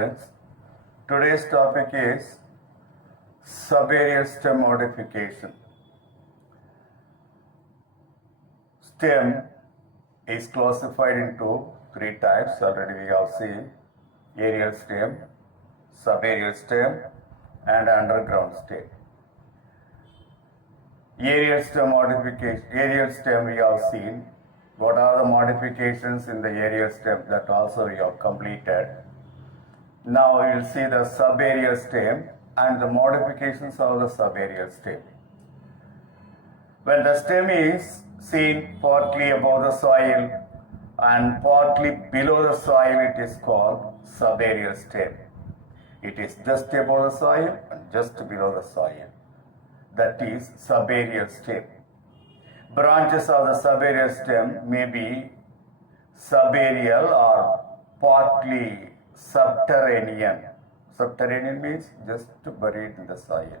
students. Today's topic is Subaerial stem modification. Stem is classified into three types. Already we have seen aerial stem, subaerial stem, and underground stem. Aerial stem modification. Aerial stem we have seen. What are the modifications in the aerial stem that also we have completed. Now we will see the subaerial stem and the modifications of the subaerial stem. When the stem is seen partly above the soil and partly below the soil, it is called subaerial stem. It is just above the soil and just below the soil. That is subaerial stem. Branches of the subaerial stem may be subaerial or partly subterranean. Subterranean means just buried in the soil,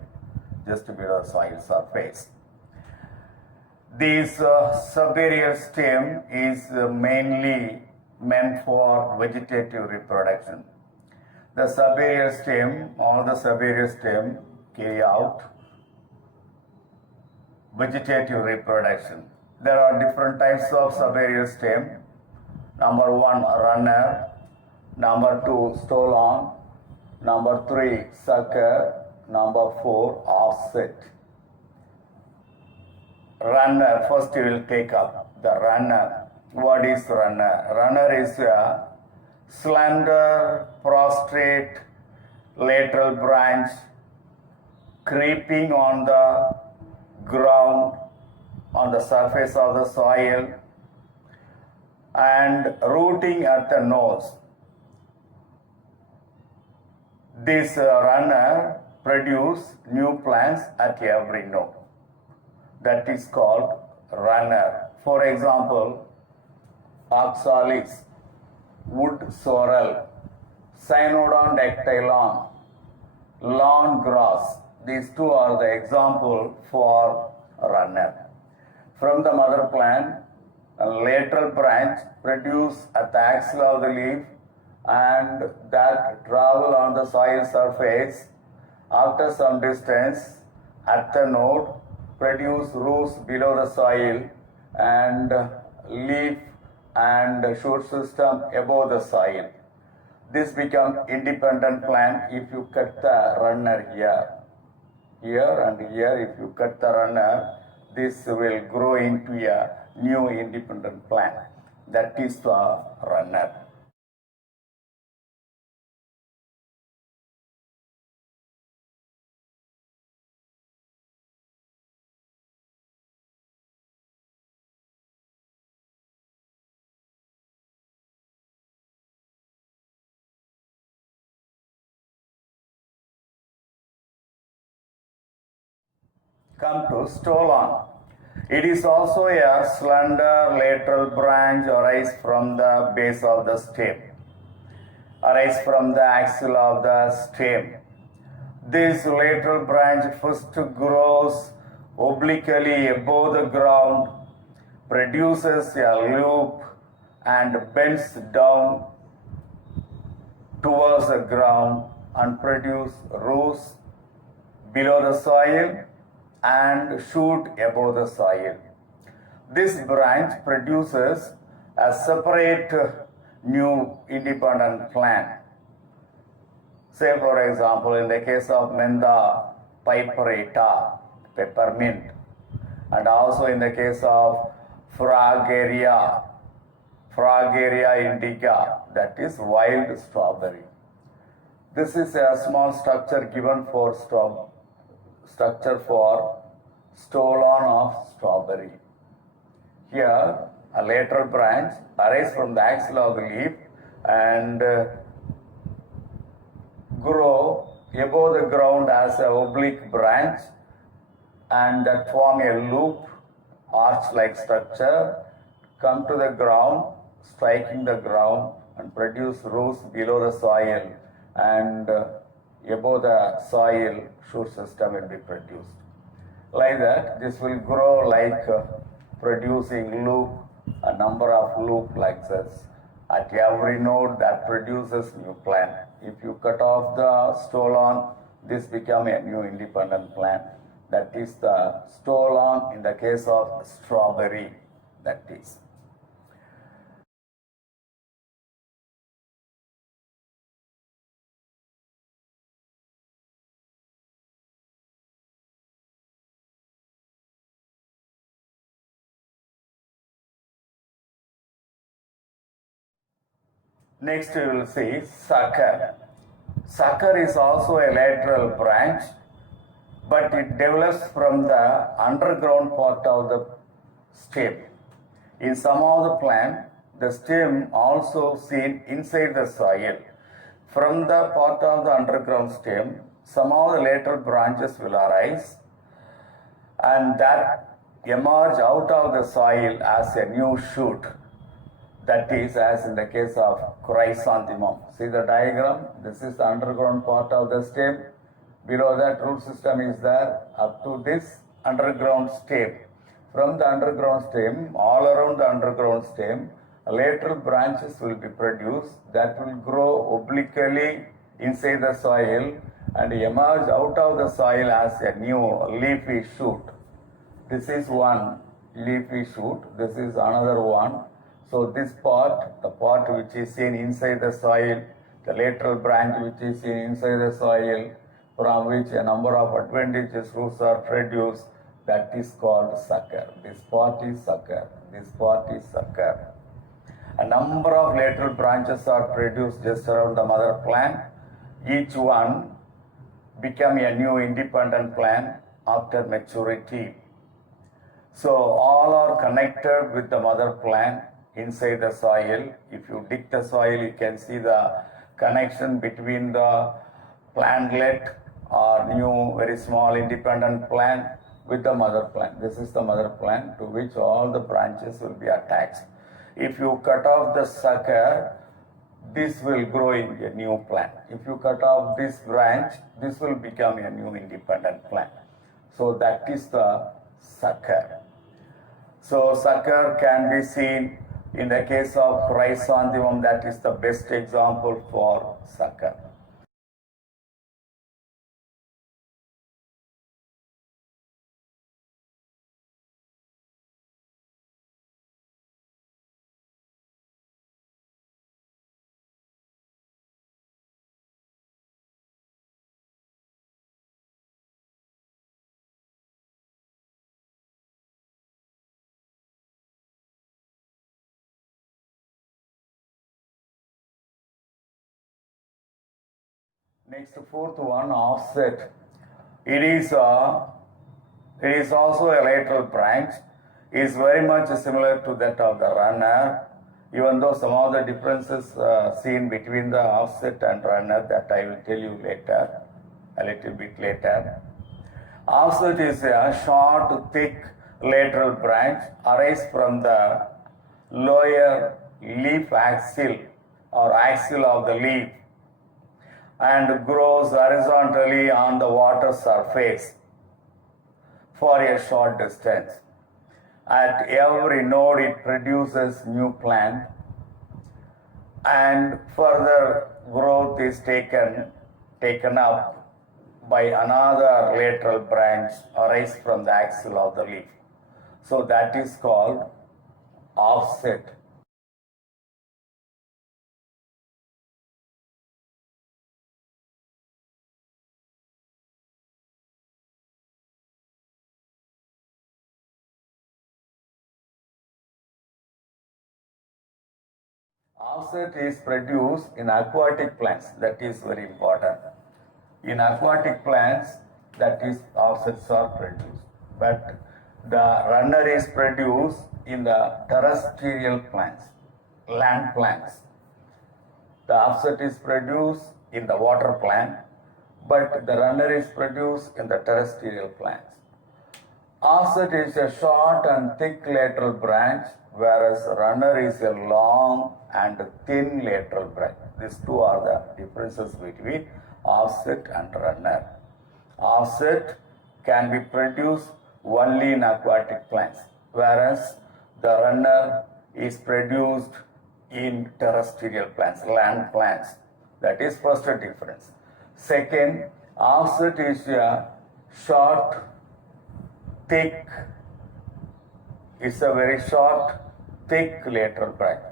just below the soil surface. This subaerial stem is mainly meant for vegetative reproduction. The subaerial stem, all the subaerial stem carry out vegetative reproduction. There are different types of subaerial stem. Number 1, runner. Number 2, stolon. Number 3, sucker. Number 4, offset. Runner, first you will take up the runner. What is runner? Runner is a slender, prostrate, lateral branch creeping on the ground, on the surface of the soil, and rooting at the nose. This runner produces new plants at every node. That is called runner. For example, oxalis, wood sorrel, cynodon dactylon, lawn grass. These two are the example for runner. From the mother plant, a lateral branch produce at the axil of the leaf and that travel on the soil surface. After some distance, at the node, produce roots below the soil and leaf and shoot system above the soil. This becomes independent plant if you cut the runner here. Here and here, if you cut the runner, this will grow into a new independent plant. That is the runner. Come to stolon. It is also a slender lateral branch arise from the base of the stem, arise from the axil of the stem. This lateral branch first grows obliquely above the ground, produces a loop and bends down towards the ground and produces roots below the soil and shoot above the soil. This branch produces a separate new independent plant. Say for example, in the case of Mentha piperita, peppermint, and also in the case of Fragaria indica, that is wild strawberry. This is a small structure given for structure for stolon of strawberry. Here, a lateral branch arises from the axil of the leaf and grow above the ground as an oblique branch and that form a loop, arch-like structure, come to the ground, striking the ground and produce roots below the soil and above the soil shoot system will be produced. Like that, this will grow like producing loop, a number of loop like this at every node that produces new plant. If you cut off the stolon, this become a new independent plant. That is the stolon in the case of strawberry. That is. Next we will see sucker. Sucker is also a lateral branch, but it develops from the underground part of the stem. In some of the plant, the stem also seen inside the soil. From the part of the underground stem, some of the lateral branches will arise and that emerge out of the soil as a new shoot. That is as in the case of chrysanthemum. See the diagram? This is the underground part of the stem. Below that root system is there up to this underground stem. From the underground stem, all around the underground stem, lateral branches will be produced that will grow obliquely inside the soil and emerge out of the soil as a new leafy shoot. This is one leafy shoot. This is another one. So this part, the part which is seen inside the soil, the lateral branch which is seen inside the soil, from which a number of adventitious roots are produced, that is called sucker. This part is sucker. This part is sucker. A number of lateral branches are produced just around the mother plant. Each one become a new independent plant after maturity. So all are connected with the mother plant inside the soil. If you dig the soil, you can see the connection between the plantlet or new very small independent plant with the mother plant. This is the mother plant to which all the branches will be attached. If you cut off the sucker, this will grow in a new plant. If you cut off this branch, this will become a new independent plant. So that is the sucker. So sucker can be seen in the case of chrysanthemum. That is the best example for sucker. Next, fourth one, offset. It is also a lateral branch. It is very much similar to that of the runner, even though some of the differences seen between the offset and runner that I will tell you later, a little bit later. Offset is a short, thick lateral branch arise from the lower leaf axil or axil of the leaf and grows horizontally on the water surface for a short distance. At every node it produces new plant and further growth is taken up by another lateral branch arise from the axil of the leaf. So that is called offset. Offset is produced in aquatic plants. That is very important. In aquatic plants, that is offsets are produced. But the runner is produced in the terrestrial plants, land plants. The offset is produced in the water plant, but the runner is produced in the terrestrial plants. Offset is a short and thick lateral branch, whereas runner is a long and thin lateral branch. These two are the differences between offset and runner. Offset can be produced only in aquatic plants, whereas the runner is produced in terrestrial plants, land plants. That is first difference. Second, offset is a short, thick, it's a very short, thick lateral branch.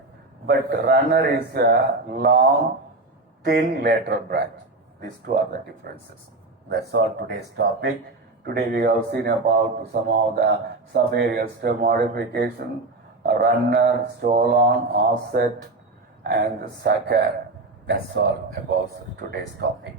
But runner is a long, thin lateral branch. These two are the differences. That's all today's topic. Today we have seen about some of the subaerial step modification, runner, stall-on, offset, and sucker. That's all about today's topic.